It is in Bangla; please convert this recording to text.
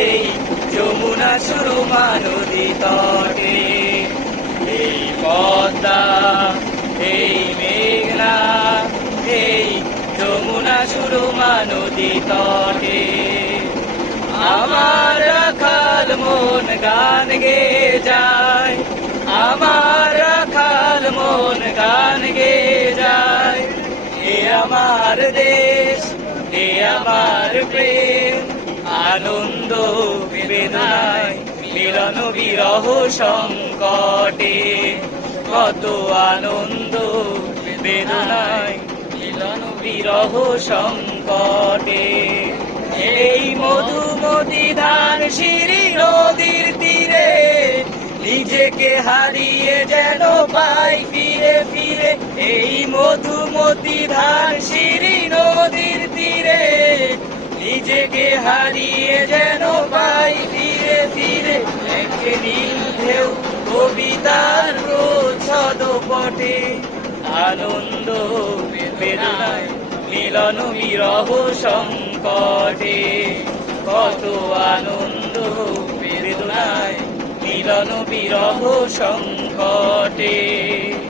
এই যমুনা সুরমা নদী তটে, এই পদ্মা, এই মেঘনা, এই যমুনা সুরমা নদী তটে। আমার রাখাল মন গান গেয়ে যায়, আমার রাখাল মন গান গেয়ে যায়। এ আমার দেশ, এ আমার প্রেম, আনন্দ বেদনায় মিলন বিরহ সংকটে। কত আনন্দ বেদনায় মিলন বিরহ সংকটে। এই মধুমতি ধান সিঁড়ি নদীর তীরে, নিজেকে হারিয়ে যেন পাই ফিরে ফিরে। এই মধুমতি ধান সিঁড়ি নদীর তীরে, নিজেকে হারিয়ে যেন পাই ফিরে ফিরে। একে নীল ঢেউ কবিতার ছদপটে, আনন্দ বেদনায় মিলন বিরহ সংকটে। কত আনন্দ বেদনায় মিলন বিরহ সংকটে।